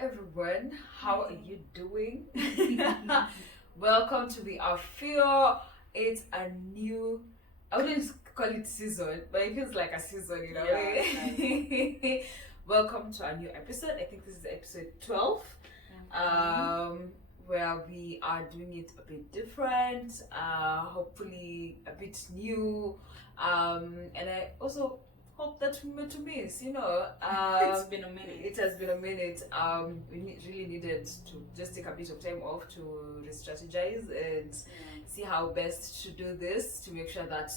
everyone, how are you doing? Welcome to the Afio. It's a new, I wouldn't call it season, but it feels like a season in a way. Welcome to a new episode. I think this is episode 12, where we are doing it a bit different, hopefully a bit new. And I also hope that we met to miss, It's been a minute. It has been a minute. We really needed to just take a bit of time off to re-strategize and see how best to do this to make sure that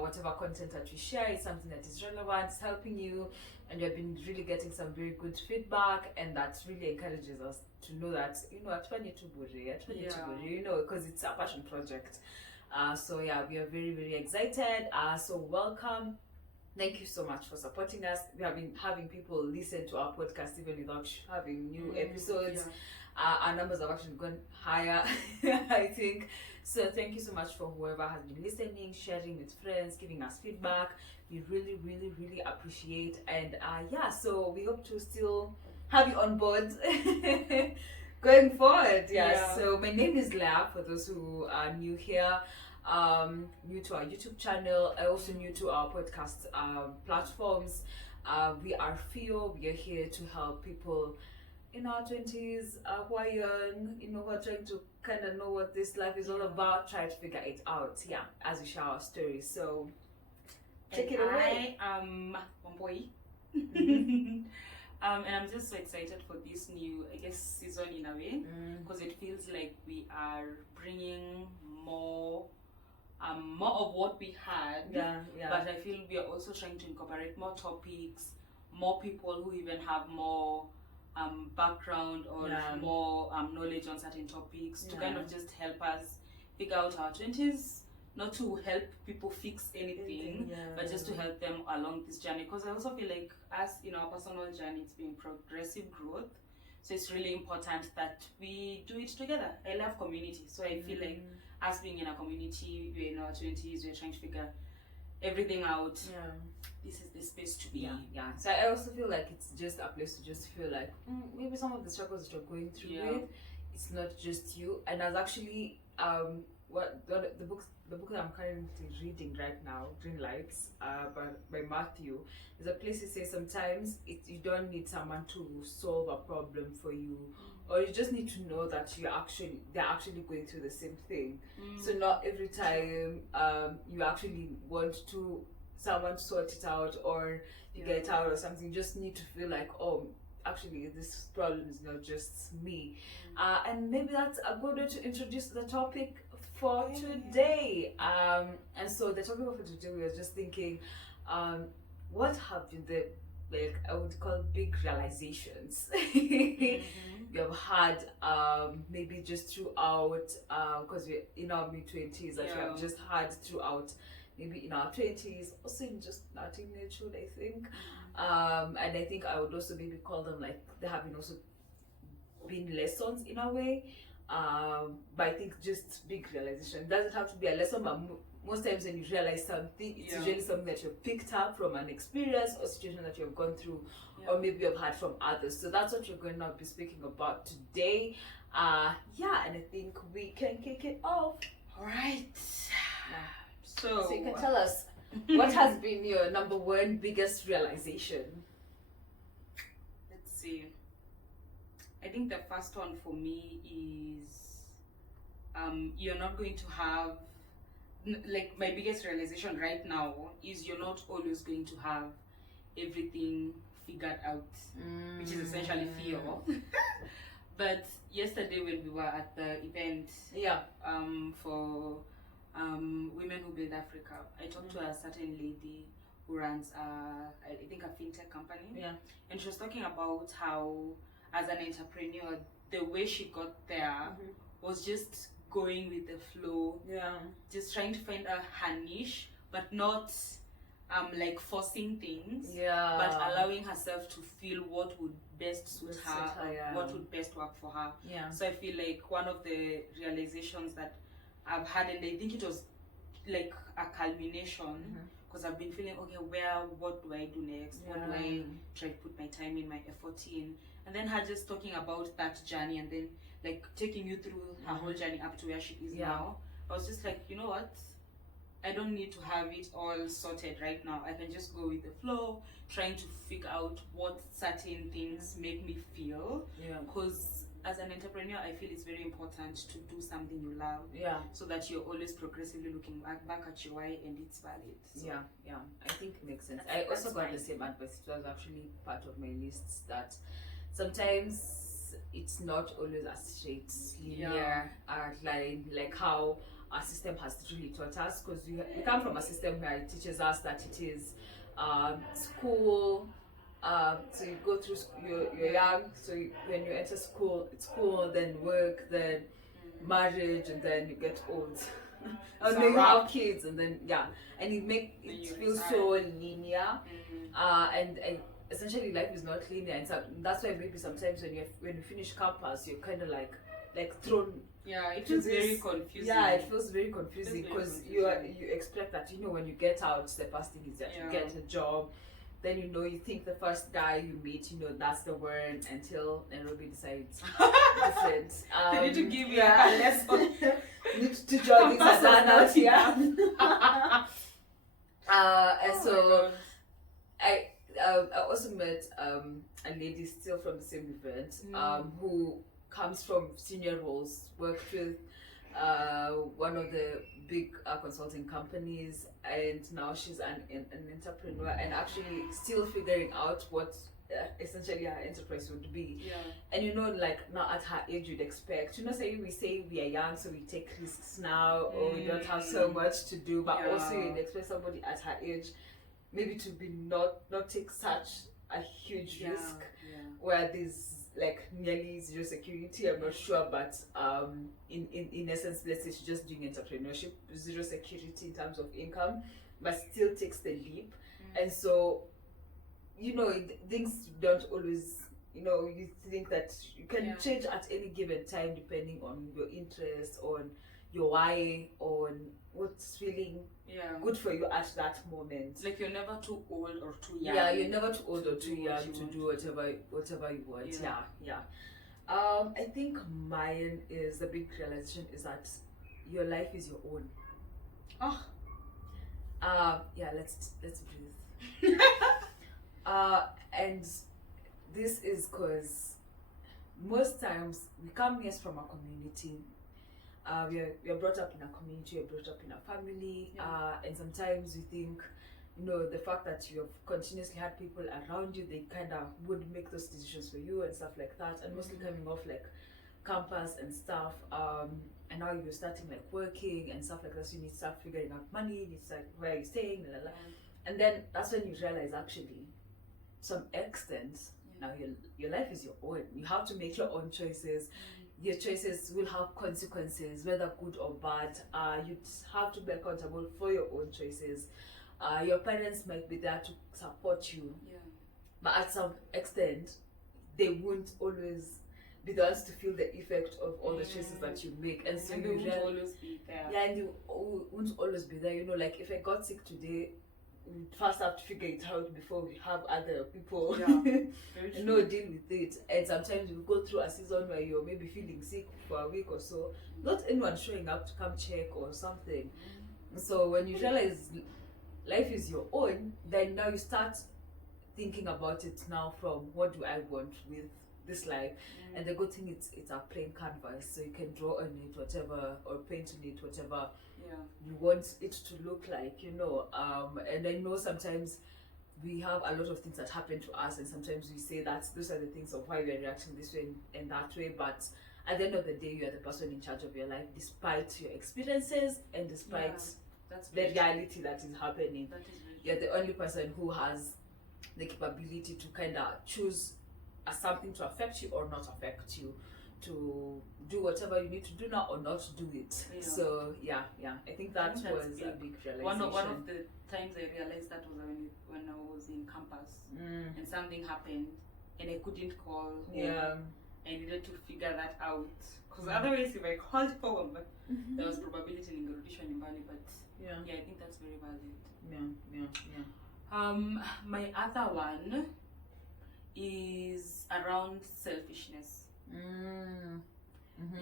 whatever content that we share is something that is relevant, is helping you, and we've been really getting some very good feedback, and that really encourages us to know that because it's a passion project. So we are very, very excited. So welcome. Thank you so much for supporting us. We have been having people listen to our podcast even without having new episodes. Our numbers have actually gone higher, I think. So thank you so much for whoever has been listening, sharing with friends, giving us feedback. We really, really, really appreciate. And so we hope to still have you on board going forward. So my name is Leah, for those who are new here. New to our YouTube channel, also new to our podcast platforms. We are FIO. We are here to help people in our 20s who are young, who are trying to kind of know what this life is all about, try to figure it out, as we share our stories. So, take it away. I am Wamboi. And I'm just so excited for this new, season in a way, because it feels like we are bringing more of what we had, but I feel we are also trying to incorporate more topics, more people who even have more background or more knowledge on certain topics to kind of just help us figure out our 20s, not to help people fix anything, but just to help them along this journey, because I also feel like us in our personal journey, it's been progressive growth. So it's really important that we do it together. I love community, so I feel like us being in a community, we're in our 20s, we're trying to figure everything out. This is the space to be. So I also feel like it's just a place to just feel like maybe some of the struggles that you're going through with, it's not just you. And as actually the book that I'm currently reading right now, Green Lights, by Matthew, there's a place he says sometimes you don't need someone to solve a problem for you, or you just need to know that they're actually going through the same thing. So not every time you actually want to someone sort it out or you get it out or something, you just need to feel like, oh, actually this problem is not just me. And maybe that's a good way to introduce the topic for today. And so the topic for today, we were just thinking, what have been the, I would call big realizations you have had, maybe just throughout, because we're in our mid-20s, that we have just had throughout, maybe in our 20s, also in just our teenagehood, I think. And I think I would also maybe call them like there have been also been lessons in a way. But I think just big realization. It doesn't have to be a lesson, but most times when you realize something, it's usually something that you've picked up from an experience or situation that you've gone through, or maybe you've heard from others. So that's what you're going to be speaking about today. And I think we can kick it off. All right. So you can tell us what has been your number one biggest realization? Let's see. I think the first one for me is you're not going to have, like, my biggest realization right now is you're not always going to have everything figured out, which is essentially fear. But yesterday when we were at the event for Women Who Build Africa, I talked to a certain lady who runs I think a fintech company, and she was talking about how as an entrepreneur, the way she got there was just going with the flow, just trying to find her niche, but not like forcing things, but allowing herself to feel what would best suit her, what would best work for her. So I feel like one of the realizations that I've had, and I think it was like a culmination because I've been feeling, okay, what do I do next? What do I try to put my time in, my effort in? And then her just talking about that journey and then like taking you through her whole journey up to where she is now. I was just like, you know what? I don't need to have it all sorted right now. I can just go with the flow, trying to figure out what certain things make me feel. Because as an entrepreneur, I feel it's very important to do something you love. So that you're always progressively looking back at your why and it's valid. So. I think it makes sense. I also got the same advice. It was actually part of my lists that sometimes it's not always a straight linear line, like how our system has really taught us, because we come from a system where it teaches us that it is school, so you go through you're young, so when you enter school, it's school, then work, then marriage, and then you get old and then you have kids, and then and it feels so linear, and essentially life is not linear, and so that's why maybe sometimes when you finish campus, you're kind of like thrown. It feels very confusing. It feels very confusing because you expect that, you know, when you get out, the first thing is that you get a job. Then, you know, you think the first guy you meet, you know, that's the one, until Nairobi decides different. They need to give you a lesson. Need to draw things are done out here. And so I also met a lady still from the same event who comes from senior roles, worked with one of the big consulting companies, and now she's an entrepreneur and actually still figuring out what essentially her enterprise would be. And you know, like now at her age, you'd expect, you know, we say we are young, so we take risks now, or we don't have so much to do, but also you'd expect somebody at her age maybe to be not take such a huge risk where there's like nearly zero security. I'm not sure, but in essence, let's say she's just doing entrepreneurship, zero security in terms of income, but still takes the leap. And so, you know, things don't always, you know, you think that you can change at any given time depending on your interest, on your why, on what's feeling good for you at that moment. Like you're never too old or too young. You're never too old or too young to do whatever you want. I think mine is the big realization is that your life is your own. Let's breathe. And this is because most times we come here from a community. We are brought up in a community, we're brought up in a family, and sometimes we think, you know, the fact that you have continuously had people around you, they kind of would make those decisions for you and stuff like that, and mostly coming off like campus and stuff, and now you're starting like working and stuff like that, so you need to start figuring out money, you need to start where you're staying, and then that's when you realize actually, to some extent, now your life is your own. You have to make your own choices. Your choices will have consequences, whether good or bad. You have to be accountable for your own choices. Your parents might be there to support you, but at some extent, they won't always be the ones to feel the effect of all the choices that you make. And so you won't always be there. And you won't always be there. You know, like if I got sick today, we first have to figure it out before we have other people deal with it. And sometimes you go through a season where you're maybe feeling sick for a week or so, not anyone showing up to come check or something. So when you realize life is your own, then now you start thinking about it now from what do I want with this life. And the good thing it's a plain canvas, so you can draw on it whatever, or paint on it whatever you want it to look like, you know. And I know sometimes we have a lot of things that happen to us, and sometimes we say that those are the things of why we're reacting this way and that way, but at the end of the day, you are the person in charge of your life, despite your experiences and despite the reality that is happening. You're the only person who has the capability to kind of choose something to affect you or not affect you, to do whatever you need to do now or not do it. So I think that was a big realization. One of the times I realized that was when I was in campus and something happened and I couldn't call home. I needed to figure that out. Because otherwise, if I called home, there was probability in Ningurudishwa Nyumbani, but Yeah. I think that's very valid. Yeah. My other one is around selfishness.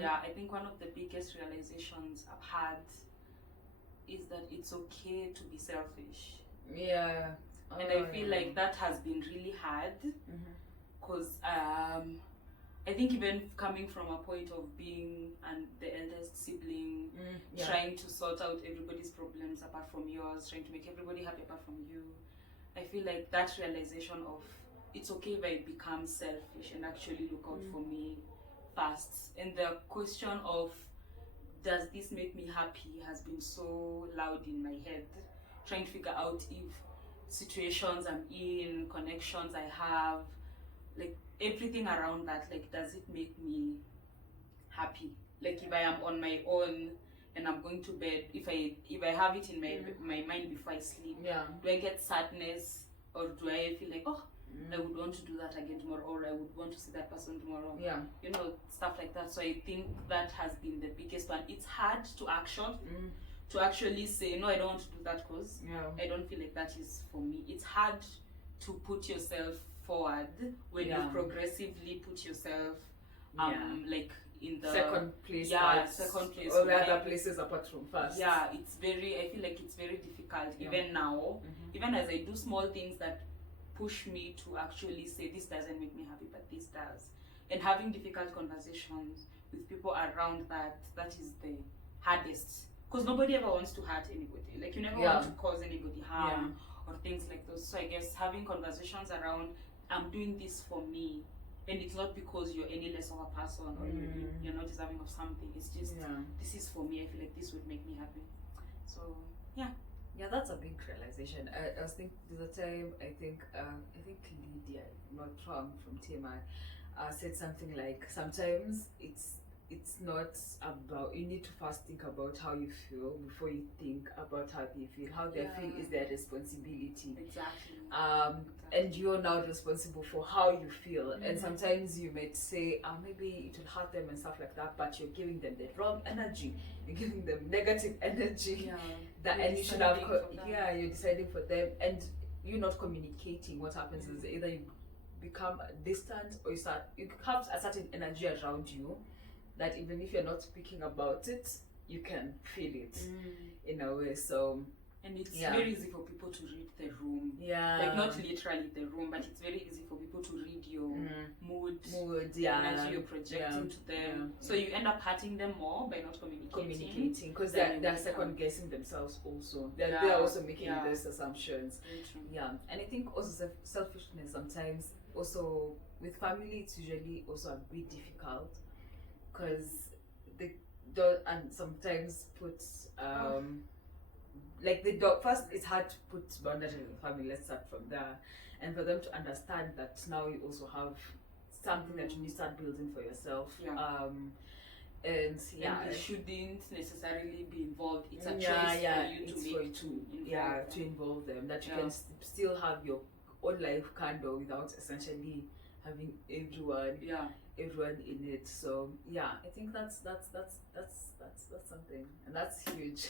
Yeah, I think one of the biggest realizations I've had is that it's okay to be selfish. Yeah. And I feel like that has been really hard because I think even coming from a point of being the eldest sibling, trying to sort out everybody's problems apart from yours, trying to make everybody happy apart from you, I feel like that realization of it's okay if I become selfish and actually look out for me first. And the question of does this make me happy has been so loud in my head, trying to figure out if situations I'm in, connections I have, like everything around that, like does it make me happy? Like if I am on my own and I'm going to bed, if I have it in my mind before I sleep, do I get sadness or do I feel like, oh, I would want to do that again tomorrow, or I would want to see that person tomorrow? You know, stuff like that. So I think that has been the biggest one. It's hard to to actually say, no, I don't want to do that because I don't feel like that is for me. It's hard to put yourself forward when you progressively put yourself like in the second place, second place, all the other places apart from first. I feel like it's very difficult even now, even as I do small things that push me to actually say this doesn't make me happy but this does, and having difficult conversations with people around that is the hardest, because nobody ever wants to hurt anybody, like you never want to cause anybody harm or things like those. So I guess having conversations around I'm doing this for me, and it's not because you're any less of a person or you're not deserving of something, it's just this is for me, I feel like this would make me happy. So yeah, that's a big realization. I was thinking the time I think Lydia, not wrong, from TMI, said something like sometimes it's not about, you need to first think about how you feel before you think about how they feel. How they feel is their responsibility. Exactly. And you're now responsible for how you feel. And sometimes you might say, maybe it will hurt them and stuff like that, but you're giving them the wrong energy. You're giving them negative energy. And you should have, you're deciding for them. And you're not communicating. What happens is either you become distant or you have a certain energy around you that even if you're not speaking about it, you can feel it in a way. So, and it's very easy for people to read the room. Like not literally the room, but it's very easy for people to read your mood, the energy you're projecting to them. So you end up hurting them more by not communicating. Because they're second guessing themselves also. They're also making those assumptions. And I think also selfishness sometimes, also with family, it's usually also a bit difficult, because they don't, and sometimes put like they don't, first it's hard to put boundaries in the family, let's start from there, and for them to understand that now you also have something that you need to start building for yourself. And it shouldn't necessarily be involved. It's a choice for you to involve them, that you can still have your own life candle without essentially having everyone in it. So I think that's something, and that's huge.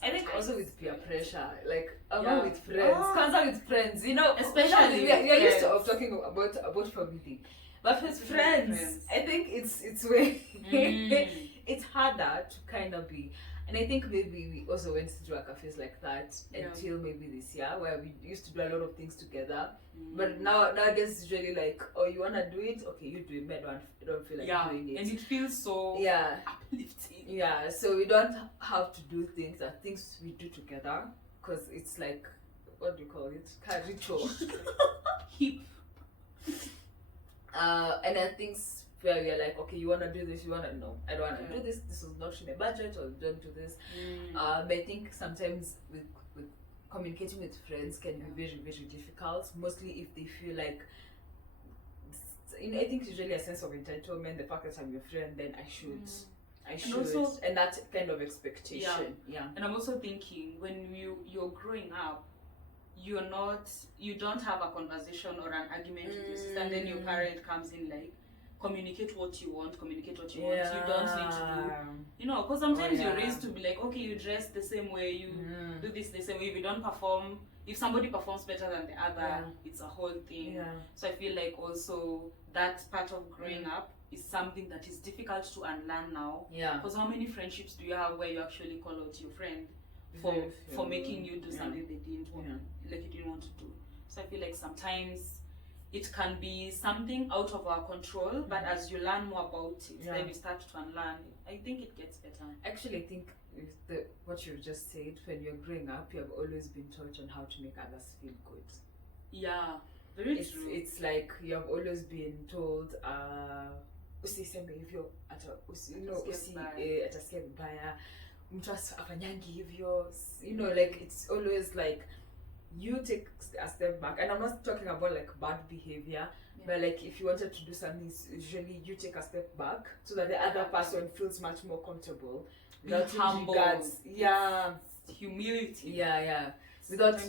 I think also with peer pressure, like with friends, concern with friends, you know, especially we are used to talking about family, but with friends, I think it's way it's harder to kind of be. And I think maybe we also went through a cafes like that until maybe this year, where we used to do a lot of things together. But nowadays it's really like, oh, you wanna do it? Okay, you do it. But I don't feel like doing it. And it feels so uplifting. So we don't have to do things we do together, because it's like, what do you call it? Kind of ritual. Hip. And then things where we are like, okay, you wanna do this, no, I don't wanna do this, this is not in the budget, or don't do this. But I think sometimes with communicating with friends can be very, very difficult, mostly if they feel like, I think it's really a sense of entitlement, the fact that I'm your friend, then I should, and also, and that kind of expectation. And I'm also thinking, when you're growing up, you don't have a conversation or an argument with your sister, and then your parent comes in like, communicate what you want. You don't need to do, because sometimes you're raised to be like, okay, you dress the same way, you do this the same way. If you don't perform, if somebody performs better than the other, it's a whole thing. So I feel like also that part of growing up is something that is difficult to unlearn now. Because how many friendships do you have where you actually call out your friend for making you do something they didn't want, like you didn't want to do? So I feel like sometimes it can be something out of our control, but as you learn more about it, then you start to unlearn it. I think it gets better. Actually, I think with what you just said, when you're growing up, you have always been taught on how to make others feel good. Yeah, very true. It's like you have always been told, usiseme hivyo ata atasikia vibaya, mtu afanyangi hivyo, like it's always like you take a step back. And I'm not talking about like bad behavior, but like if you wanted to do something, usually you take a step back so that the other person feels much more comfortable. Without humble. Humility. Without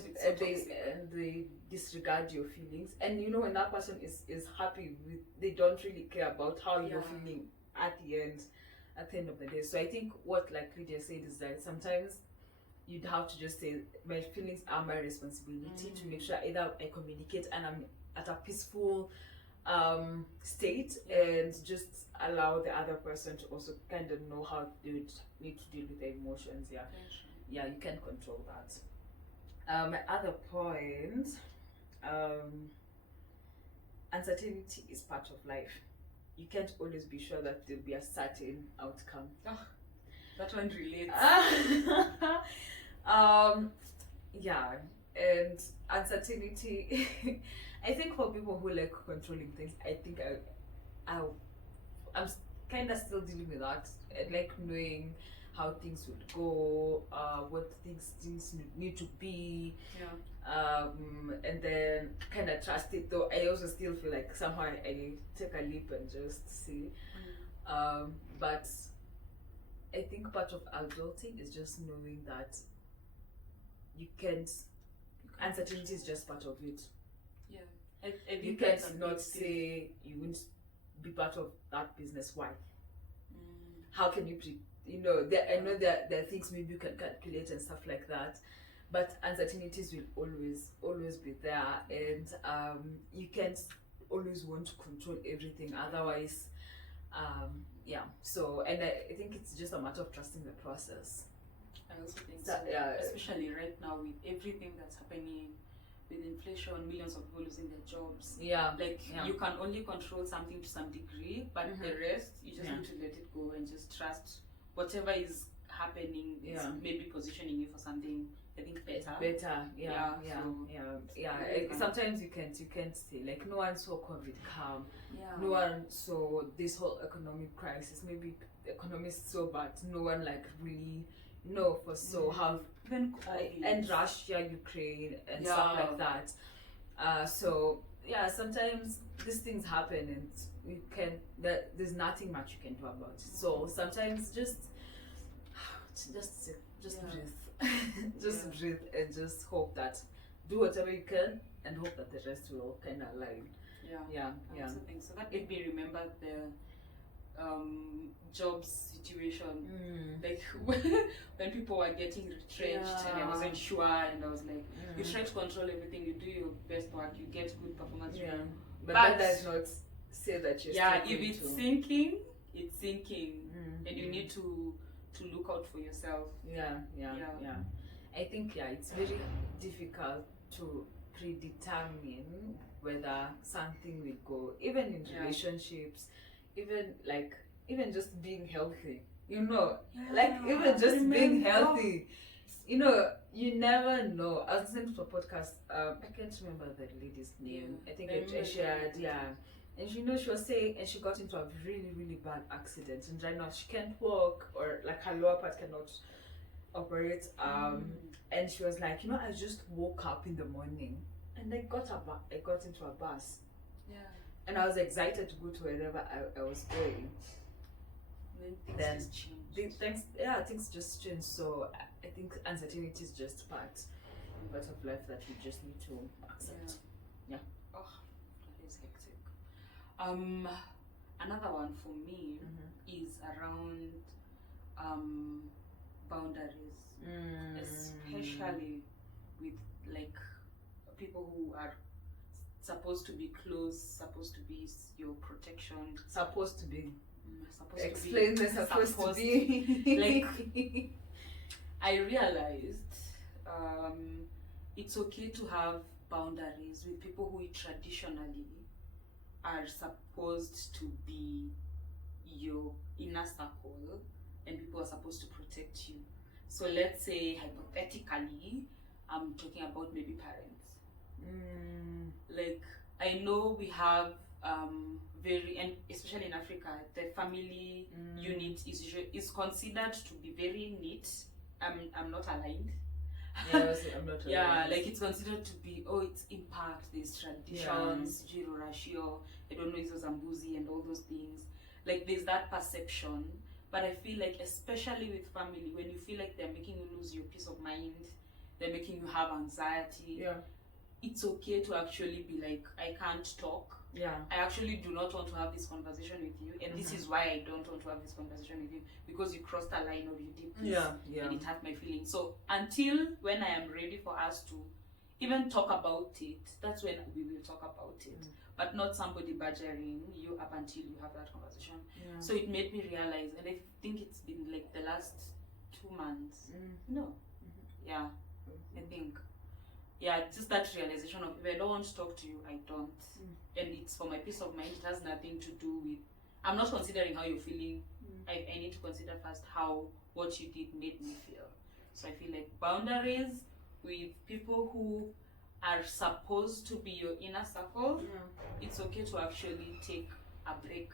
they disregard your feelings. And when that person is happy with, they don't really care about how you're feeling at the end of the day. So I think what like Lydia said is that sometimes you'd have to just say, my feelings are my responsibility to make sure either I communicate and I'm at a peaceful state, and just allow the other person to also kind of know how they would need to deal with their emotions. You can control that. My other point, uncertainty is part of life. You can't always be sure that there'll be a certain outcome. That one relates. And uncertainty, I think for people who like controlling things, I think I'm kind of still dealing with that. I like knowing how things would go, what things need to be, and then kind of trust it. Though I also still feel like somehow I take a leap and just see. But I think part of adulting is just knowing that you can't. Uncertainty is just part of it. I think you can't not say you won't be part of that business. Why? How can you I know there are things maybe you can calculate and stuff like that, but uncertainties will always be there, and you can't always want to control everything. Otherwise, So, and I think it's just a matter of trusting the process. I also think so. Especially right now with everything that's happening, with inflation, millions of people losing their jobs. You can only control something to some degree, but the rest you just need to let it go and just trust whatever is happening is maybe positioning you for something, I think, better. Sometimes you can't say, like, no one saw COVID come. No one saw this whole economic crisis. Maybe economists saw, but no one like really foresaw how and Russia, Ukraine, and stuff like that. Sometimes these things happen, and there's nothing much you can do about it. So sometimes just breathe, breathe, and just hope that do whatever you can, and hope that the rest will kind of align. I also think so. That made me remember the job situation, like when people were getting retrenched and I wasn't sure, and I was like, you try to control everything, you do your best work, you get good performance, but that does not say that you're if it's sinking, it's sinking, and you need to look out for yourself. I think it's very difficult to predetermine whether something will go, even in relationships, even just being healthy, even just being healthy, you never know. I was listening to a podcast, I can't remember the lady's name. I think I shared, and she was saying, and she got into a really, really bad accident, and right now she can't walk, or like her lower part cannot operate, and she was like, I just woke up in the morning and I got into a bus, and I was excited to go to wherever I was going. Things just change. Things just change. So I think uncertainty is just part part of life that we just need to accept. Oh, that is hectic. Another one for me is around boundaries, especially with like people who are supposed to be close, supposed to be your protection, Supposed to be. Explain the supposed to be. Like, I realized it's okay to have boundaries with people who traditionally are supposed to be your inner circle, and people are supposed to protect you. So let's say hypothetically, I'm talking about maybe parents. Like, I know we have and especially in Africa, the family unit is considered to be very neat. I'm not aligned. Yes, I'm not. Yeah, like it's considered to be, it's impact, there's traditions, Jiro Rashio, I don't know, Izo Zambuzi and all those things. Like there's that perception, but I feel like especially with family, when you feel like they're making you lose your peace of mind, they're making you have anxiety. It's okay to actually be like, I can't talk. I actually do not want to have this conversation with you, and this is why I don't want to have this conversation with you, because you crossed a line or you did this, and it hurt my feelings. So until when I am ready for us to even talk about it, that's when we will talk about it, but not somebody badgering you up until you have that conversation. So it made me realize, and I think it's been like the last 2 months. I think. Just that realization of, if I don't want to talk to you, I don't. And it's for my peace of mind. It has nothing to do with, I'm not considering how you're feeling. I need to consider first how what you did made me feel. So I feel like boundaries with people who are supposed to be your inner circle, it's okay to actually take a break.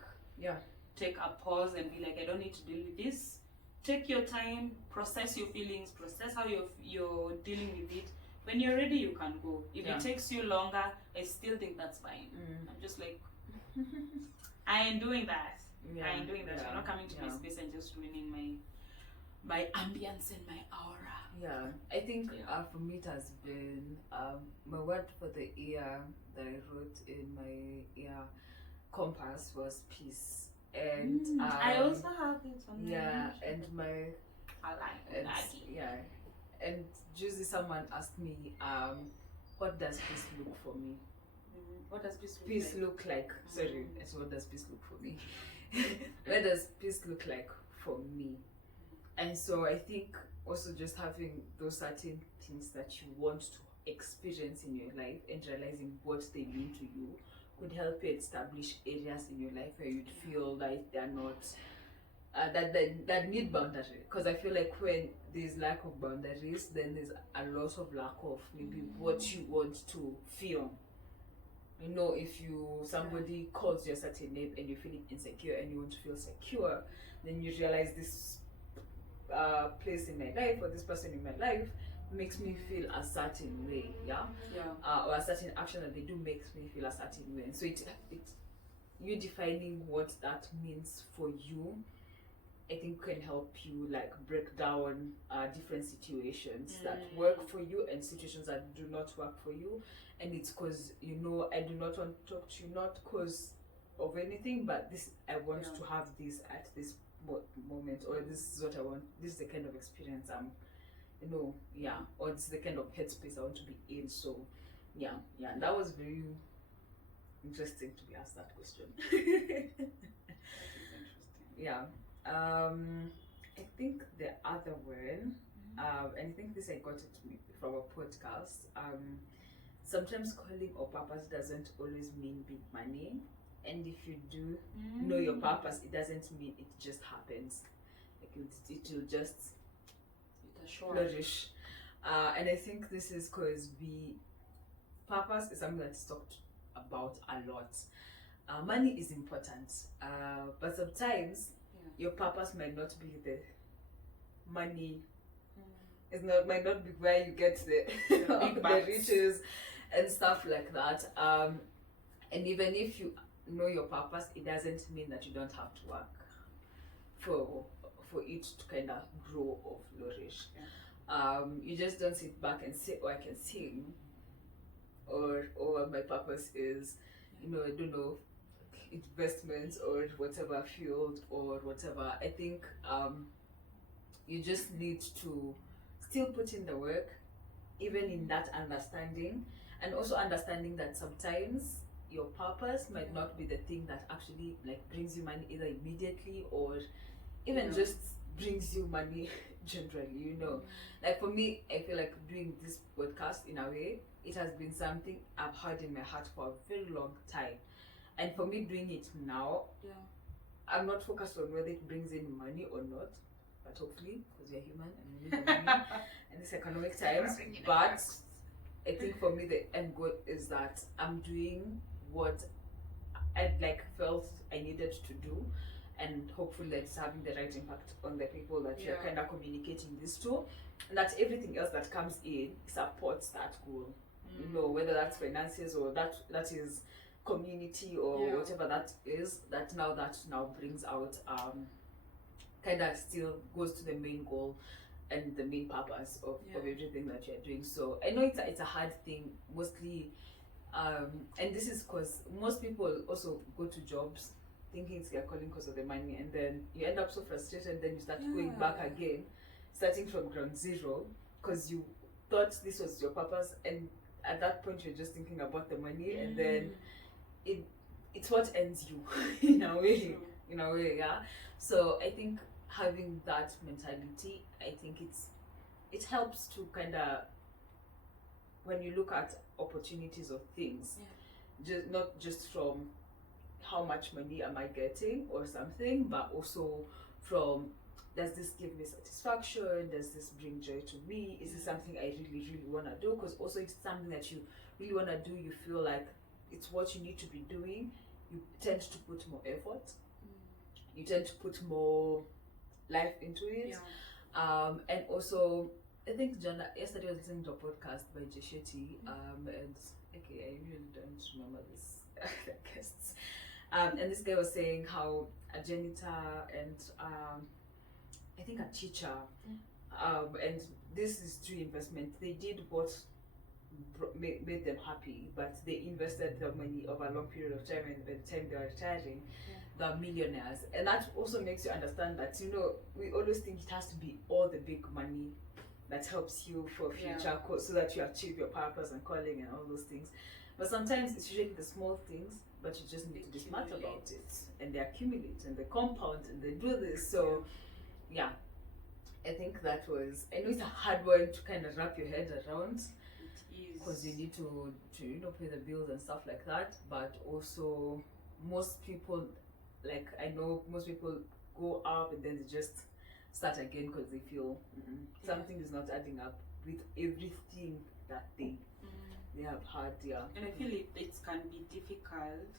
Take a pause and be like, I don't need to deal with this. Take your time, process your feelings, process how you're dealing with it. When you're ready, you can go. If it takes you longer, I still think that's fine. I'm just like, I ain't doing that. I ain't doing that. You're not coming to my space and just ruining my ambience and my aura. I think for me it has been my word for the year that I wrote in my year compass was peace. And I also have it on and my and Juicy, someone asked me, what does peace look for me? What does peace look like? Sorry, so what does peace look for me? Where does peace look like for me? And so I think also just having those certain things that you want to experience in your life and realizing what they mean to you could help you establish areas in your life where you'd feel like they're not that need boundaries. Because I feel like when there's lack of boundaries, then there's a lot of lack of maybe what you want to feel. You know, if somebody calls you a certain name and you're feeling insecure and you want to feel secure, then you realize this place in my life or this person in my life makes me feel a certain way, or a certain action that they do makes me feel a certain way. And so it you defining what that means for you, I think can help you like break down different situations that work for you and situations that do not work for you. And it's because I do not want to talk to you not because of anything, but I want to have this at this moment, or this is what I want. This is the kind of experience or it's the kind of headspace I want to be in. So and that was very interesting to be asked that question. I think the other one, and I think this I got it from a podcast. Sometimes calling or purpose doesn't always mean big money, and if you do know your purpose, it doesn't mean it just happens. Like it will just flourish. And I think this is because purpose is something that's talked about a lot. Money is important, but sometimes your purpose might not be the money. Might not be where you get the the riches and stuff like that. And even if you know your purpose, it doesn't mean that you don't have to work for it to kind of grow or flourish. You just don't sit back and say, oh, I can sing, or my purpose is, I don't know, investments or whatever field or whatever. I think you just need to still put in the work, even in that understanding, and also understanding that sometimes your purpose might not be the thing that actually like brings you money either immediately or even just brings you money generally, Like for me, I feel like doing this podcast in a way, it has been something I've had in my heart for a very long time. And for me doing it now, I'm not focused on whether it brings in money or not, but hopefully, because we're human and we need the money in these economic times. But I think for me the end goal is that I'm doing what I felt I needed to do, and hopefully that's having the right impact on the people that you're kind of communicating this to, and that everything else that comes in supports that goal. Whether that's finances or that is community or whatever that is, that now brings out kind of still goes to the main goal and the main purpose of everything that you're doing. So I know it's a hard thing mostly, and this is because most people also go to jobs thinking it's their calling because of the money, and then you end up so frustrated, then you start going back again, starting from ground zero, because you thought this was your purpose, and at that point you're just thinking about the money, and then it's what ends you in a way. So I think having that mentality, I think it helps to kind of, when you look at opportunities of things, just not just from how much money am I getting or something, but also from, does this give me satisfaction? Does this bring joy to me? Is this something I really, really want to do? Because also if it's something that you really want to do, you feel like it's what you need to be doing, you tend to put more effort. You tend to put more life into it. And also, I think yesterday I was listening to a podcast by Jay Shetty, and okay, I really don't remember this guests. And this guy was saying how a janitor and I think a teacher, and this is true investment. They did what made them happy, but they invested the money over a long period of time, and by the time they are retiring, they're millionaires. And that also makes you understand that, we always think it has to be all the big money that helps you for future, so that you achieve your purpose and calling and all those things. But sometimes it's usually the small things, but you just need to be smart about it, and they accumulate and they compound and they do this. So I think that was, I know it's a hard one to kind of wrap your head around, because you need to pay the bills and stuff like that. But also most people, I know most people go up and then they just start again because they feel something is not adding up with everything that they have had. And I feel it can be difficult,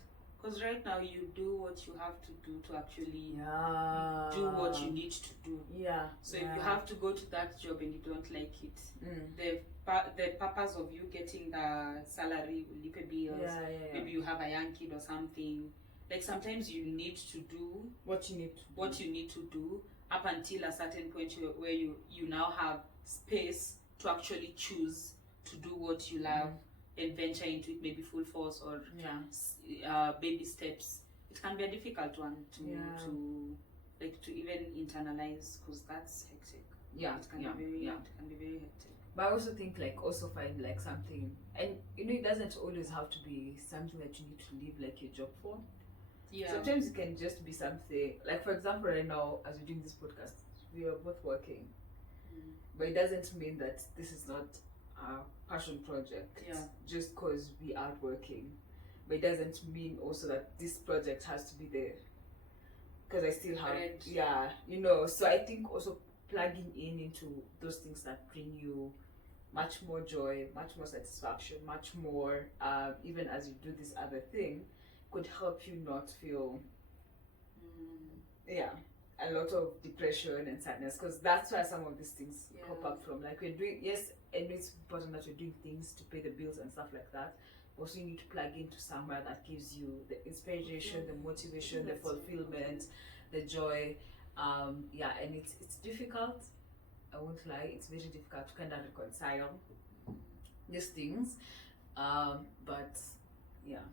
because right now you do what you have to do to actually do what you need to do. So if you have to go to that job and you don't like it, the purpose of you getting the salary, lipe bills, maybe you have a young kid or something, like sometimes you need to do what you need to do up until a certain point where you now have space to actually choose to do what you love and venture into it, maybe full force or baby steps. It can be a difficult one to even internalize, because that's hectic. It can be very hectic. But I also think also find something, and it doesn't always have to be something that you need to leave your job for. Sometimes it can just be something, for example, right now as we're doing this podcast, we are both working, but it doesn't mean that this is not a passion project just because we are working. But it doesn't mean also that this project has to be there, because I still have so I think also plugging into those things that bring you much more joy, much more satisfaction, much more even as you do this other thing, could help you not feel a lot of depression and sadness, because that's where some of these things pop up from. We're doing, and it's important that you're doing things to pay the bills and stuff like that. Also, you need to plug into somewhere that gives you the inspiration, the motivation, the fulfillment, the joy. And it's difficult. I won't lie, it's very difficult to kind of reconcile these things. But yeah,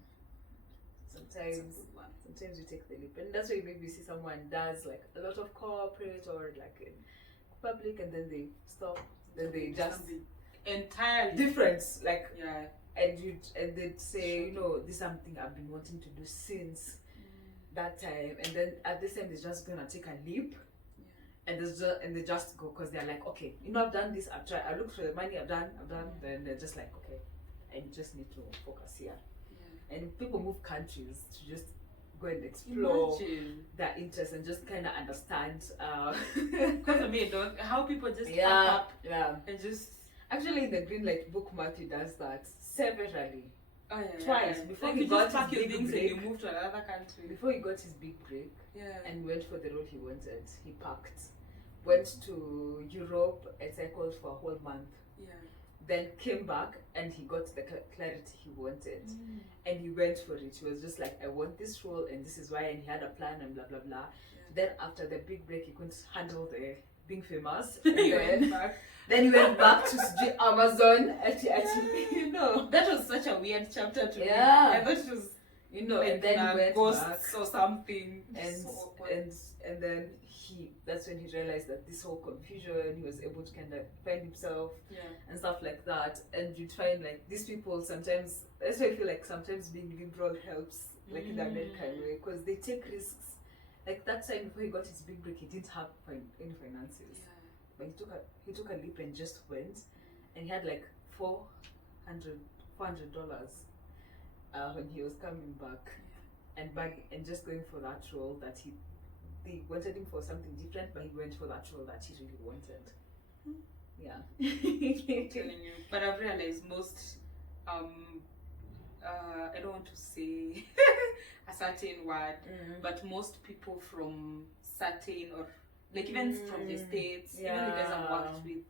sometimes you take the leap, and that's why maybe you see someone does like a lot of corporate or like in public, and then they stop, then they just entirely different, like yeah. And they'd say, this is something I've been wanting to do since that time, and then at this time they're just gonna take a leap, and they just go, because they're like, okay, I've done this, I've tried, I looked for the money, I've done, then they're just like, okay, I just need to focus here. And people move countries to just go and explore their interests and just kind of understand. Because I mean, how people just pack up and just. Actually, in the Greenlight book, Matthew does that severally. Twice before like he got his big big break. And you moved to another country. Before he got his big break, and went for the role he wanted, he packed, went to Europe and cycled for a whole month. Then came back and he got the clarity he wanted, and he went for it. He was just like, I want this role, and this is why, and he had a plan and blah blah blah. Then after the big break, he couldn't handle the being famous, and then he went back to Amazon. That was such a weird chapter to me. I thought it was like, and then he went ghosts back or something, and then that's when he realized that this whole confusion, he was able to kind of find himself and stuff like that. And you'd find like these people sometimes, that's why I feel like sometimes being liberal helps, like in the American way, because they take risks. Like that time before he got his big break, he didn't have any finances, but he took a leap and just went, and he had like $400 when he was coming back, and just going for that role that they wanted him for something different, but he went for that role that he really wanted. I'm telling you. But I've realized most I don't want to say a certain word, but most people from certain, or like even from the States, even the guys I've worked with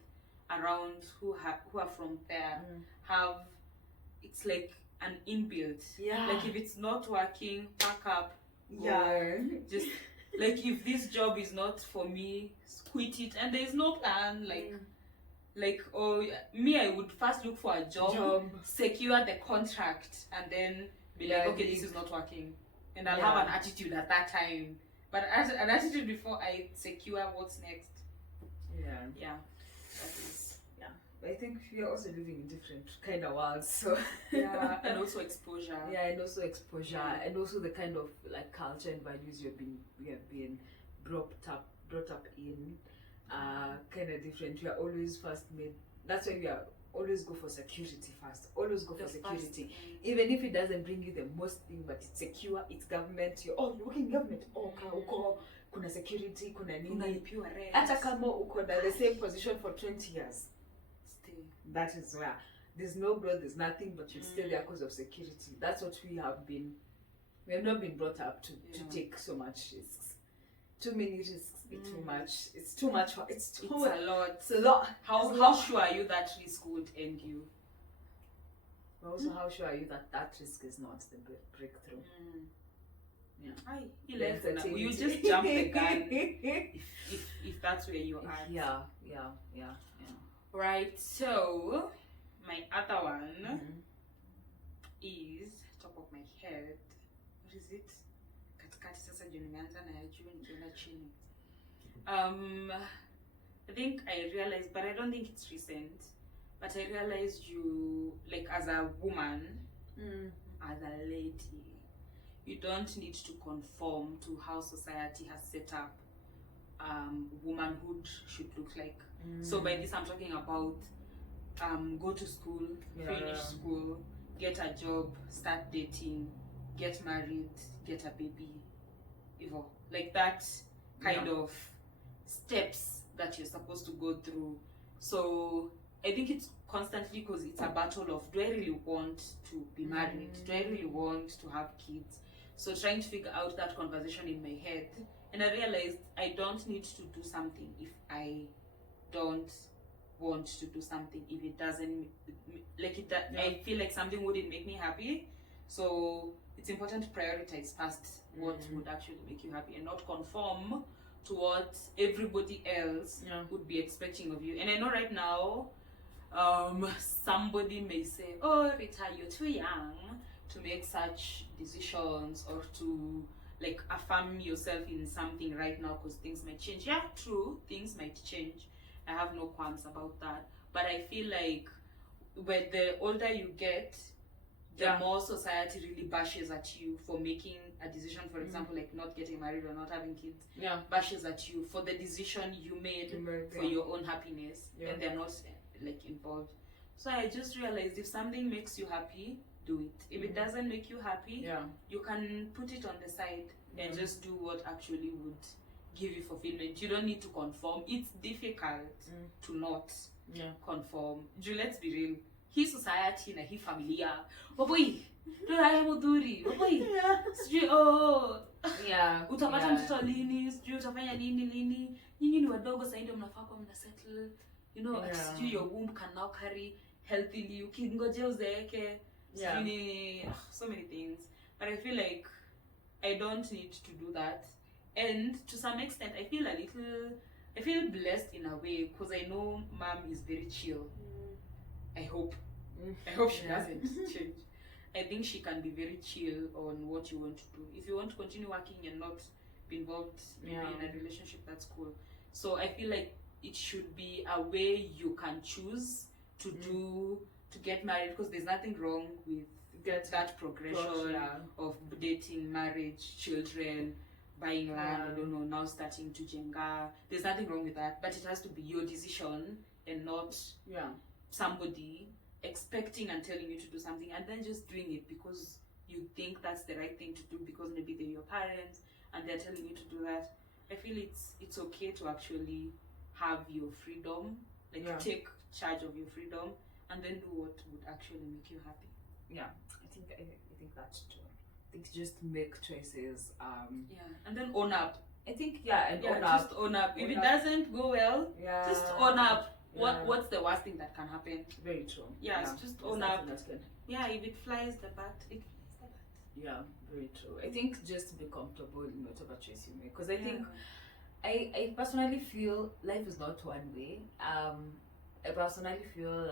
around who are from there, have, it's like an inbuilt. Like if it's not working, pack up. Just like if this job is not for me, quit it, and there's no plan. Or me, I would first look for a job, secure the contract, and then be like, okay, this is not working, and I'll have an attitude at that time. But an attitude before I secure what's next. That is. I think we are also living in different kind of worlds, so and also exposure. And also the kind of like culture and values we have been brought up in. Kind of different. We are always first made. That's why we are always go for security first. Always go for security, even if it doesn't bring you the most thing, but it's secure. It's government. You're working government. Kuna security, kuna nini. Hata kama uko na the same position for 20 years. That is where there's no growth, there's nothing, but you stay there because of security. That's what we have been. We have not been brought up to take so much risks. Too many risks. Too much. It's too much. It's a lot. It's a lot. How sure are you that risk would end you? Also, how sure are you that risk is not the breakthrough? You just jump the gun if that's where you are. Right, so my other one is top of my head. What is it? Katikati sasa juu nimeanza na ya juu nikienda chini. I think I realized, but I don't think it's recent, but I realized you, like as a woman, as a lady, you don't need to conform to how society has set up womanhood should look like. So by this I'm talking about go to school, finish school, get a job, start dating, get married, get a baby, like that kind of steps that you're supposed to go through. So I think it's constantly, because it's a battle of, do I really want to be married? Do I really want to have kids? So trying to figure out that conversation in my head, and I realized I don't need to do something if I don't want to do something, if it doesn't I feel like something wouldn't make me happy. So it's important to prioritize first what would actually make you happy, and not conform to what everybody else would be expecting of you. And I know right now, somebody may say, "Oh, Rita, you're too young to make such decisions or to like affirm yourself in something right now because things might change." Yeah, true, things might change. I have no qualms about that. But I feel like when the older you get, the more society really bashes at you for making a decision, for example, like not getting married or not having kids. Bashes at you for the decision you made for your own happiness, and they're not like involved. So I just realized if something makes you happy, do it. If it doesn't make you happy, you can put it on the side and just do what actually would give you fulfillment. You don't need to conform. It's difficult to not conform. Let's be real. Hii society na hii familia wapoi ndo haya mudhuri wapoi sijui utapata mtoto lini, sijui utafanya nini lini, nyinyi ni wadogo sasa ndio mnafaa kwa mna settle, you know, sijui your womb can now carry healthily, ukingojea uzeeke, sijui so many things. But I feel like I don't need to do that, and to some extent I feel blessed in a way because I know mom is very chill. I hope she doesn't change. I think she can be very chill on what you want to do. If you want to continue working and not be involved in a relationship, that's cool. So I feel like it should be a way you can choose to do, to get married, because there's nothing wrong with that progression of dating, marriage, children, buying land, I don't know, now starting to jenga. There's nothing wrong with that, but it has to be your decision and not somebody expecting and telling you to do something and then just doing it because you think that's the right thing to do because maybe they're your parents and they're telling you to do that. I feel it's okay to actually have your freedom, like take charge of your freedom and then do what would actually make you happy. I think that's true. I think just make choices. And then own up. I think own up. Just own up. If it doesn't go well, just own up. What's the worst thing that can happen? Very true. Just own up. If it flies the bat, it flies the bat. Yeah, very true. I think just be comfortable in whatever choice you make, because I think I personally feel life is not one way. I personally feel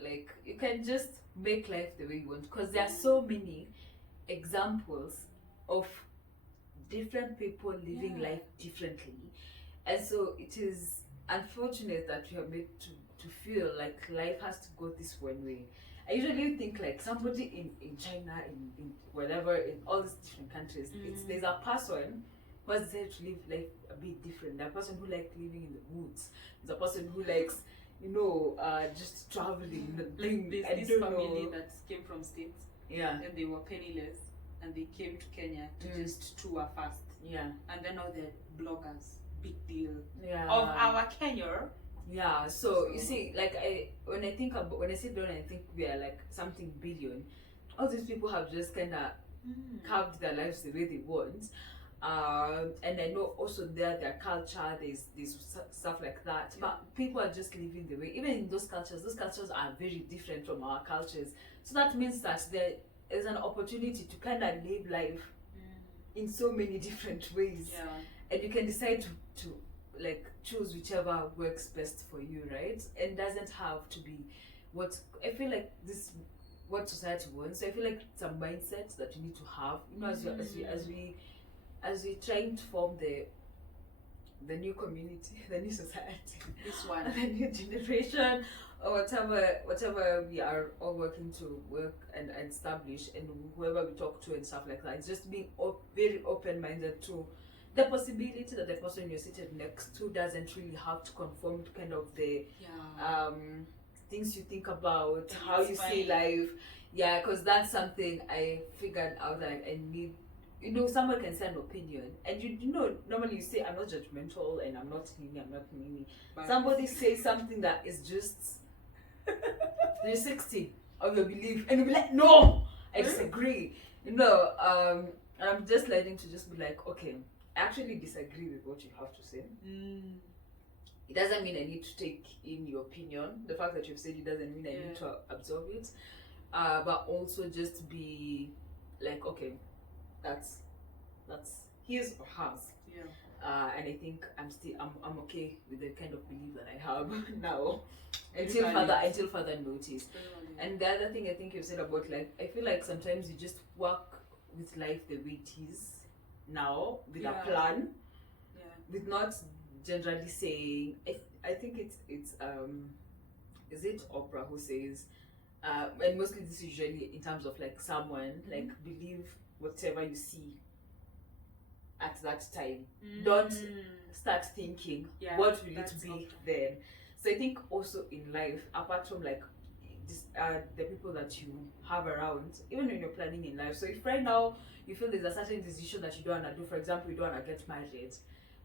like you can just make life the way you want, because there are so many examples of different people living life differently, and so it is unfortunate that we are made to feel like life has to go this one way. I usually think like somebody in China, in whatever, in all these different countries, there's a person who has decided to live life a bit different. There's a person who likes living in the woods. There's a person who likes, just traveling. There's this family that came from States. And they were penniless and they came to Kenya to just tour first. And then now they're bloggers. Big deal of our Kenya. So you see, like when I sit down and I think we are like something billion, all these people have just kind of carved their lives the way they want, and I know also their culture, there's stuff like that, but people are just living the way. Even in those cultures are very different from our cultures, so that means that there is an opportunity to kind of live life in so many different ways. And you can decide to like choose whichever works best for you, right? And doesn't have to be what I feel like this what society wants. So I feel like it's a mindset that you need to have, as we trying to form the new community, the new society, this one, the new generation, or whatever we are all working to work and establish, and whoever we talk to and stuff like that. It's just being very open-minded to the possibility that the person you're seated next to doesn't really have to conform to kind of the things you think about, and how you see life. Because that's something I figured out that I need. Someone can say an opinion, and normally you say, I'm not judgmental and I'm not nini. But somebody says something that is just 360 of your belief, and you'll be like, no, I disagree. And I'm just learning to just be like, okay, I actually disagree with what you have to say. It doesn't mean I need to take in your opinion. The fact that you've said it doesn't mean I need to absorb it. But also just be like, okay, that's his or hers. and I think I'm okay with the kind of belief that I have now, until further notice. And the other thing I think you've said about, like, I feel like sometimes you just work with life the way it is now, with a plan, with not generally saying. I think it's is it Oprah who says, and mostly this is usually in terms of like someone, like, believe whatever you see at that time. Don't start thinking what will it be then. So I think also in life, apart from like this, the people that you have around, even when you're planning in life. So if right now you feel there's a certain decision that you don't want to do, for example, you don't want to get married,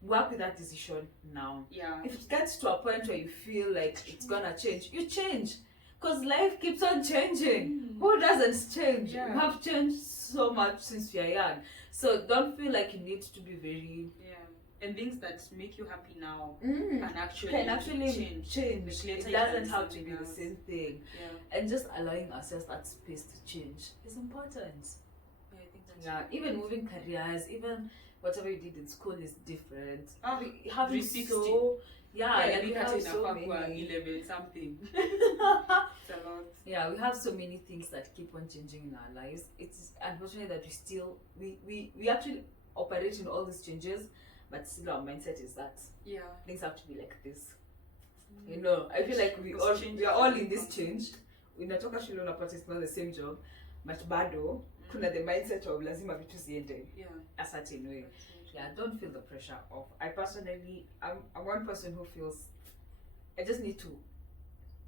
work with that decision now. If it gets to a point where you feel like it's gonna change, you change, because life keeps on changing. Who doesn't change? You have changed so much since you're young, so don't feel like you need to be very and things that make you happy now can actually change. It doesn't have to be the same thing. And just allowing ourselves that space to change is important. I think that's even moving careers, even whatever you did in school is different. We have 360. Like we have so many 11 something. It's a lot. We have so many things that keep on changing in our lives. It's unfortunate that we actually operate in all these changes, but still our mindset is that things have to be like this. I feel like we are all in this change. Unatoka shule unapata it's not the same job, but bado kuna the mindset of lazima vitu ziende a certain way. Don't feel the pressure of. I personally, I'm one person who feels I just need to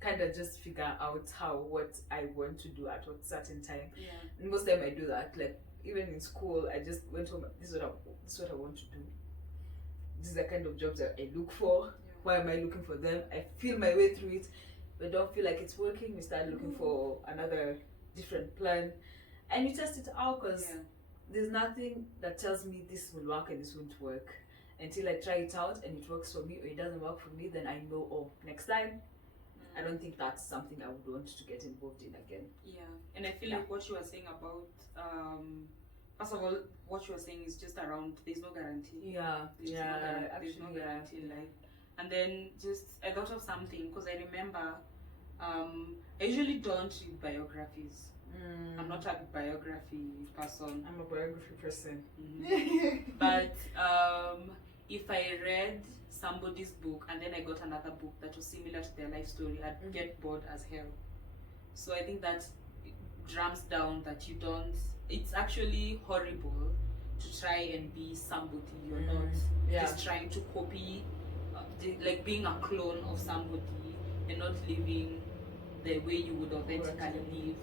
kind of just figure out what I want to do at what certain time. And most time I do that. Like even in school, I just went home. This is what I want to do. This is the kind of jobs that I look for. Why am I looking for them? I feel my way through it, but don't feel like it's working. We start looking for another different plan, and you test it out, because there's nothing that tells me this will work and this won't work until I try it out and it works for me, or it doesn't work for me. Then I know, next time I don't think that's something I would want to get involved in again. And I feel like what you were saying about first of all, what you were saying is just around there's no guarantee. There's no guarantee in life. And then I thought of something, because I remember I usually don't read biographies. I'm not a biography person. I'm a biography person. But if I read somebody's book and then I got another book that was similar to their life story, I'd get bored as hell. So I think that drums down that you don't. It's actually horrible to try and be somebody you're not. Just trying to copy, like being a clone of somebody and not living the way you would authentically live.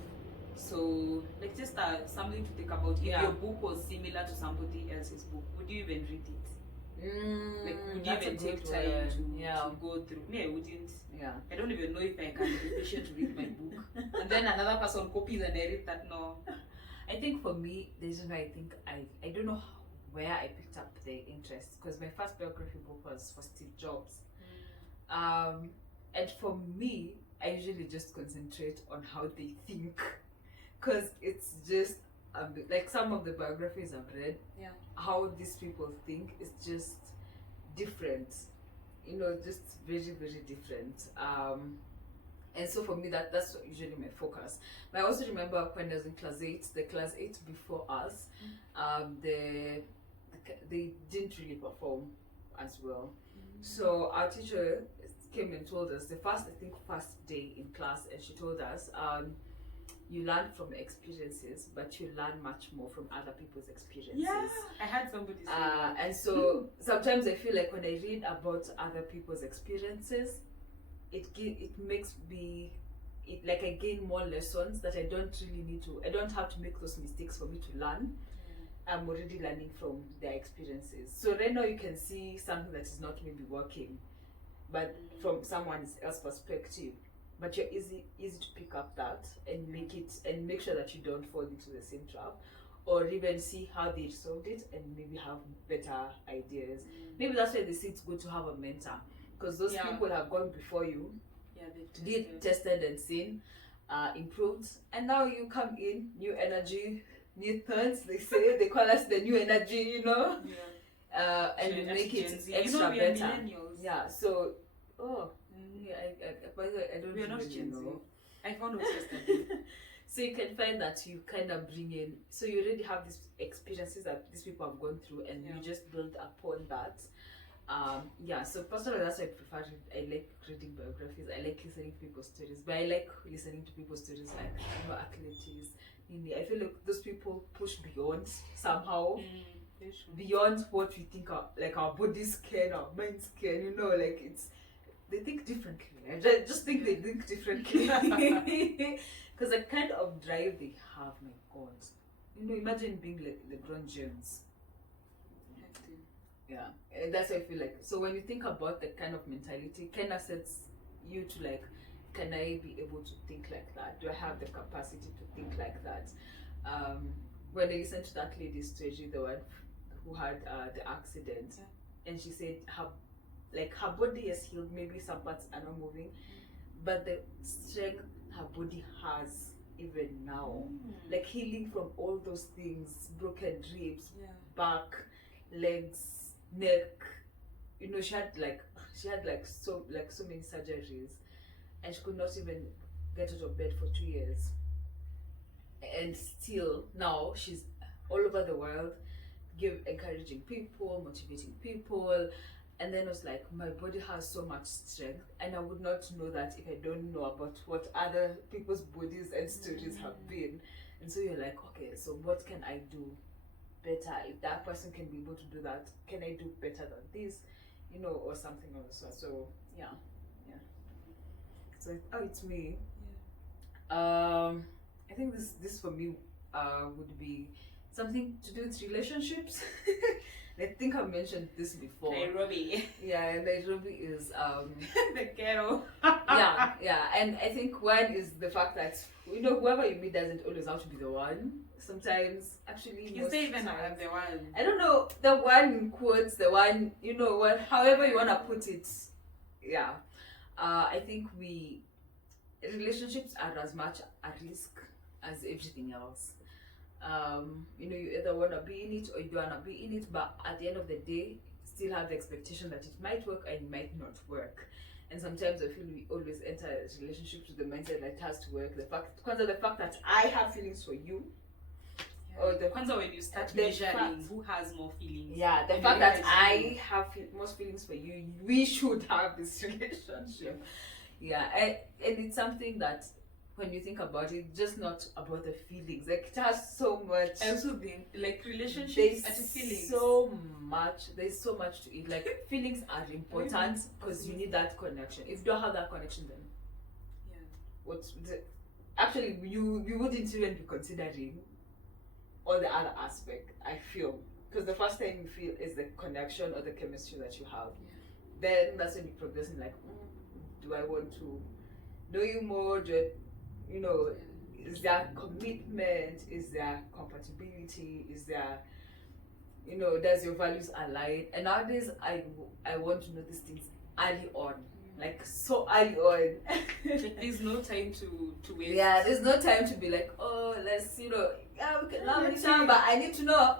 So, like, just something to think about. If your book was similar to somebody else's book, would you even read it? Like, would you even take time to go through? Me, I wouldn't. I don't even know if I can be patient to read my book. And then another person copies and I read that. No. I think for me, the reason why I think I don't know where I picked up the interest, because my first biography book was for Steve Jobs. And for me, I usually just concentrate on how they think, because it's just like some of the biographies I've read, how these people think is just different, just very, very different. And so for me, that's usually my focus. But I also remember when I was in class 8, the class 8 before us, they didn't really perform as well. So our teacher came and told us the first day in class, and she told us, you learn from experiences, but you learn much more from other people's experiences. I had somebody say that. And so sometimes I feel like when I read about other people's experiences, it makes me, like I gain more lessons that I don't have to make those mistakes for me to learn. I'm already learning from their experiences. So right now you can see something that is not maybe working, but from someone else's perspective. But you're easy to pick up that and make sure that you don't fall into the same trap, or even see how they solved it and maybe have better ideas. Maybe that's why they say it's good to have a mentor, because those people have gone before you, did tested and seen, improved, and now you come in, new energy, new thoughts. They call us the new energy, and we make it Gen Z. extra we are better. millennials. Yeah. So, yeah, by the way, I don't We are not really Gen Z. know. I found out yesterday. So you can find that you kind of bring in. So you already have these experiences that these people have gone through, and you just build upon that. Yeah, so personally that's why I prefer I like reading biographies. I like listening to people's stories, but I like listening to people's stories like athletes. I feel like those people push beyond somehow, beyond what we think our bodies can, our minds can. Like they think differently. I just think they think differently because the kind of drive they have, my God. Imagine being like LeBron James. Yeah, and that's what I feel like. So when you think about the kind of mentality, kind of sets you to like, can I be able to think like that? Do I have the capacity to think like that? When I listened to that lady's story, the one who had the accident, and she said her body has healed. Maybe some parts are not moving, but the strength her body has even now, like healing from all those things, broken ribs, back, legs, neck. She had so many surgeries, and she could not even get out of bed for 2 years, and still now she's all over the world, encouraging people, motivating people. And then it was like, my body has so much strength, and I would not know that if I don't know about what other people's bodies and stories have been. And so you're like, okay, so what can I do better? If that person can be able to do that, can I do better than this? Or something else. So yeah. So it's me. I think this for me would be something to do with relationships. I think I've mentioned this before. Nairobi. Yeah, Nairobi is the ghetto. yeah, and I think one is the fact that whoever you meet doesn't always have to be the one. Sometimes, actually, is they even the one? I don't know, the one in quotes, the one, however you wanna put it. Yeah, I think relationships are as much a risk as everything else. You either want to be in it or you don't want to be in it, but at the end of the day, still have the expectation that it might work and it might not work. And sometimes I feel we always enter relationships with the mindset that it has to work. The fact that I have feelings for you, or when you start measuring who has more feelings. Yeah, the fact that I have most feelings for you, we should have this relationship. Yeah, and it's something that, when you think about it, just not about the feelings. Like, it has so much. I also think, like, relationships and feelings. There's so much to it. Like, feelings are important because you need that connection. If you don't have that connection, then actually you wouldn't even be considering all the other aspect, I feel. Because the first thing you feel is the connection or the chemistry that you have. Then that's when you progress in, like, do I want to know you more? Is there commitment? Is there compatibility? Is there, does your values align? And nowadays, I want to know these things early on, like so early on. There's no time to waste. Yeah, there's no time to be like, oh, let's, we can love each other, but I need to know,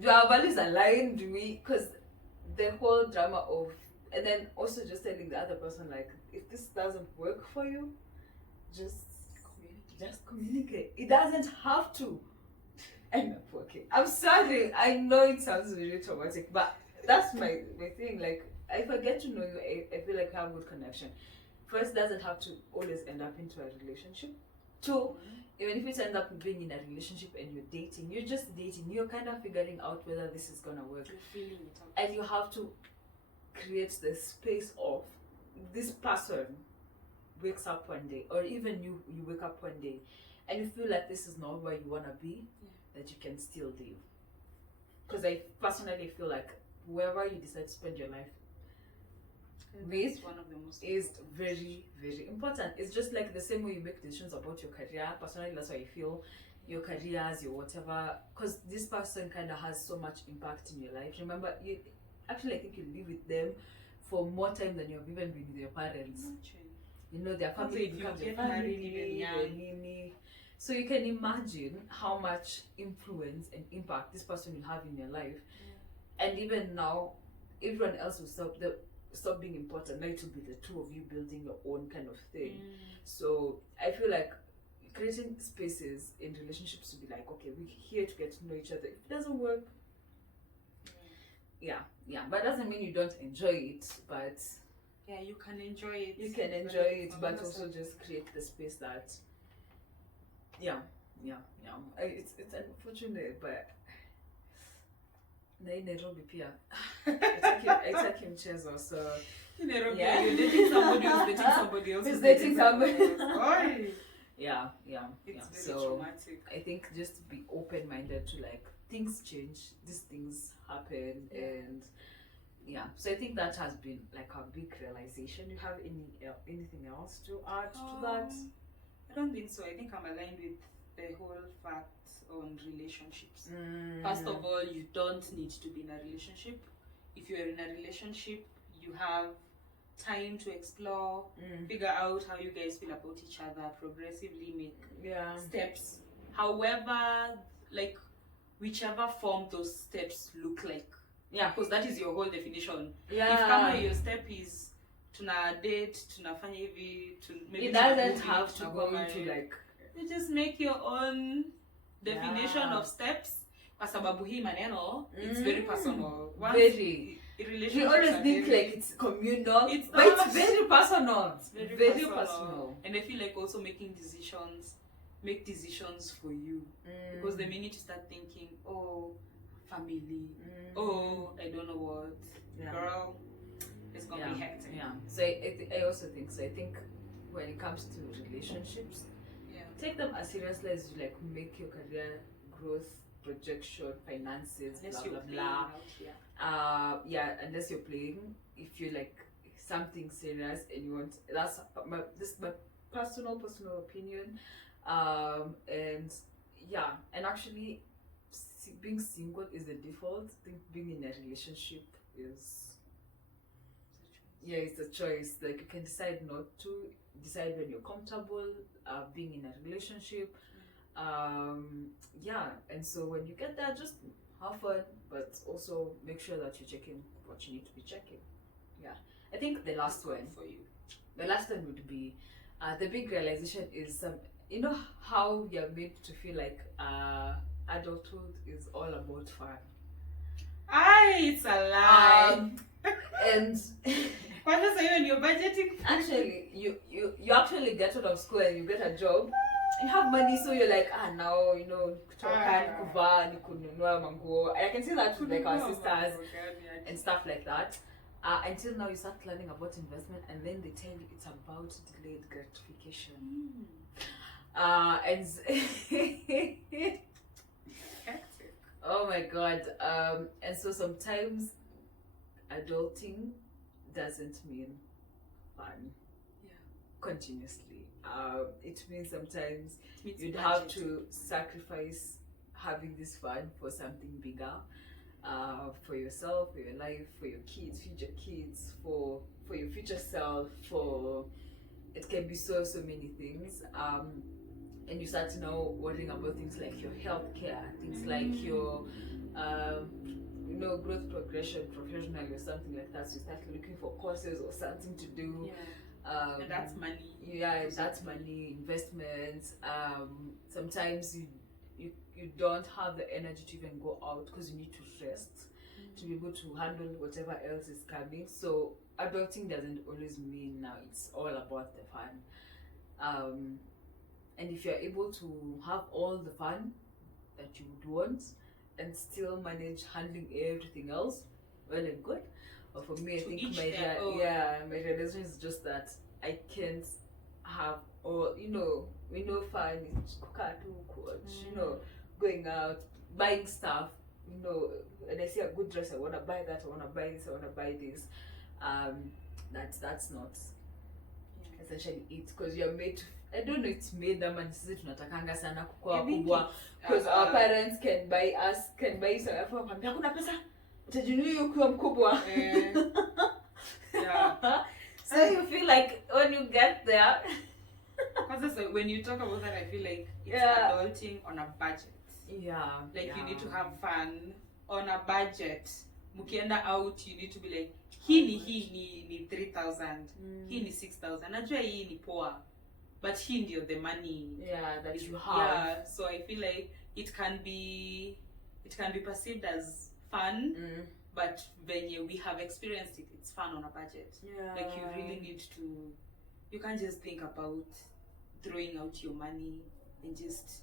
do our values align? Do we? Because the whole drama of, and then also just telling the other person, like, if this doesn't work for you, just communicate. It doesn't have to end up working. I'm sorry, I know it sounds really traumatic, but that's my thing. Like, if I get to know you, I feel like I have good connection. First, it doesn't have to always end up into a relationship. Two, even if it ends up being in a relationship and you're dating, you're kind of figuring out whether this is gonna work. You're feeling it out. And you have to create the space of this person wakes up one day, or even you wake up one day and you feel like this is not where you want to be, that you can still live. Because I personally feel like whoever you decide to spend your life with one of the most is very, very important. It's just like the same way you make decisions about your career. Personally, that's why I feel your careers, your whatever, because this person kind of has so much impact in your life. Remember, I think you live with them for more time than you've even been with your parents. Their family becomes your family. So you can imagine how much influence and impact this person will have in your life. and even now, everyone else will stop being important. Now it will be the two of you building your own kind of thing. So I feel like creating spaces in relationships to be like, okay, we're here to get to know each other. If it doesn't work, yeah, but it doesn't mean you don't enjoy it, but yeah, you can enjoy it. You can enjoy it, but also just create the space that, yeah. It's unfortunate, but in Nairobi pia. Itaki mchezo, so in Nairobi, yeah. You're dating somebody who's dating somebody else. Who's dating somebody. Yeah. It's very so traumatic. I think just be open-minded to like things change, these things happen, and so I think that has been like a big realization. You have anything else to add to that? I don't think so. I think I'm aligned with the whole fact on relationships. First of all, you don't need to be in a relationship. If you're in a relationship, you have time to explore, figure out how you guys feel about each other, progressively make steps. However, like whichever form those steps look like. Yeah, because that is your whole definition. Yeah. If kama your step is tuna date, tunafanya hivi, maybe it doesn't have to go into like. You just make your own definition of steps. Kwa sababu hii maneno, it's very personal. Very. We always think like it's communal, but it's very personal. It's very personal. And I feel like also make decisions for you. Because the minute you start thinking, oh, family, oh, I don't know what, girl, it's gonna be hectic. Yeah. So I also think so. I think when it comes to relationships, take them as seriously as you like make your career growth, projection, finances, unless blah blah blah. Unless you're playing. If you like something serious and you want, that's my personal opinion. And actually being single is the default. I think being in a relationship is it's a choice. Like you can decide not to, decide when you're comfortable being in a relationship. And so when you get there, just have fun, but also make sure that you're checking what you need to be checking. I think the last one would be the big realization is you know how you're made to feel like adulthood is all about fun. It's a lie. And what is it when you're budgeting? Actually, you actually get out of school and you get a job. You have money, so you're like, now, I can see that with like our sisters and stuff like that. Until now, you start learning about investment, and then they tell you it's about delayed gratification. And oh my god. And so sometimes adulting doesn't mean fun continuously. It means sometimes you'd have to sacrifice having this fun for something bigger, for yourself, for your life, for your kids, future kids, for your future self. For it can be so many things. And you start to know worrying about things like your healthcare, things like your growth progression professionally or something like that. So you start looking for courses or something to do. And that's money. That's money, investments. Sometimes you don't have the energy to even go out because you need to rest to be able to handle whatever else is coming. So adulting doesn't always mean now it's all about the fun. And if you're able to have all the fun that you would want and still manage handling everything else, well and good. But for me, I think my realization is just that I can't have we know fun is going out, buying stuff, when I see a good dress, I wanna buy that, I wanna buy this, I wanna buy this. That's not essentially it, because you're made to, I don't know, it's made them and sisi tunatakanga sana kukua kubwa, because our parents can buy so afu wakwambia kuna pesa utajinunua ukiwa mkubwa. So you feel like when you get there, because when you talk about that, I feel like it's adulting on a budget. You need to have fun on a budget, mukienda out you need to be like hii ni 3,000, hii ni 6,000, najua hii ni poa, but hii ndio the money that you have. So I feel like it can be perceived as fun, but when we have experienced it, it's fun on a budget. Like you really need to, you can't just think about throwing out your money and just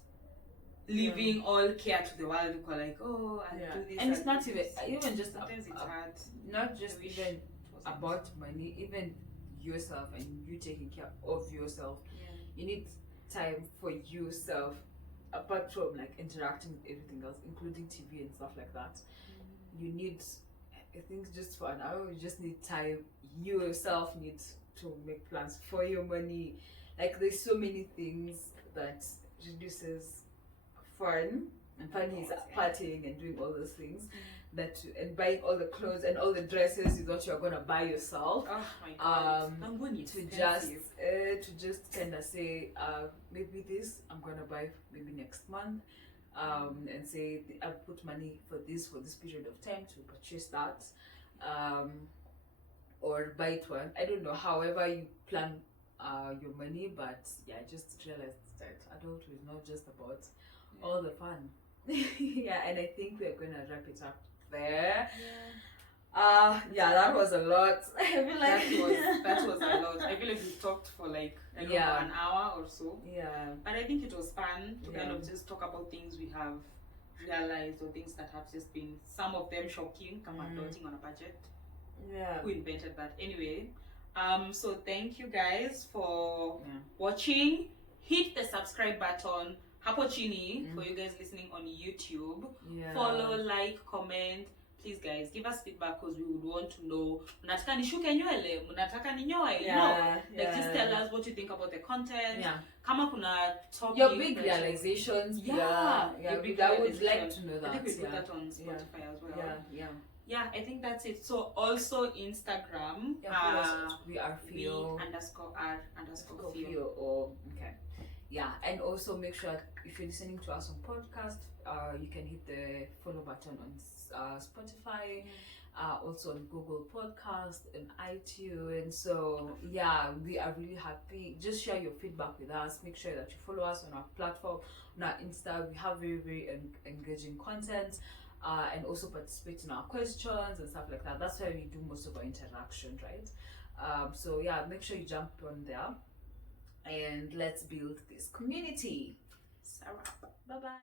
leaving all care to the world. You like, oh, I'll do this. And it's not even just sometimes it's hard. Not just even about money, even yourself and you taking care of yourself. You need time for yourself, apart from like interacting with everything else, including TV and stuff like that. You need, I think, just for an hour, you just need time. You yourself need to make plans for your money. Like there's so many things that reduces fun, and fun is partying and doing all those things, and buying all the clothes and all the dresses you thought you were gonna buy yourself. Oh my God. To just kind of say, maybe this I'm gonna buy maybe next month, and say I'll put money for this period of time to purchase that, or buy it one. I don't know. However you plan your money, but I just realized that adulthood is not just about all the fun. And I think we're gonna wrap it up there. That was a lot. I feel like that was a lot. I feel like we talked for like an hour or so. But I think it was fun to kind of just talk about things we have realized, or things that have just been, some of them shocking, adulting on a budget. Who invented that? Anyway, so thank you guys for watching. Hit the subscribe button hapo chini for you guys listening on YouTube. Follow, like, comment. Please guys, give us feedback, because we would want to know, mnataka nishuke nywele, mnataka ninyoe, like just tell us what you think about the content. Kama kuna topic, your big realizations. Your big I would like to know that. I think we put that on Spotify as well. I think that's it. So also Instagram, we are Fio _R_Fio. And also make sure if you're listening to us on podcast, you can hit the follow button on Spotify, also on Google Podcast and iTunes. So we are really happy. Just share your feedback with us. Make sure that you follow us on our platform, on our Insta. We have very, very engaging content, and also participate in our questions and stuff like that. That's why we do most of our interaction, right? Make sure you jump on there, and let's build this community. Bye bye.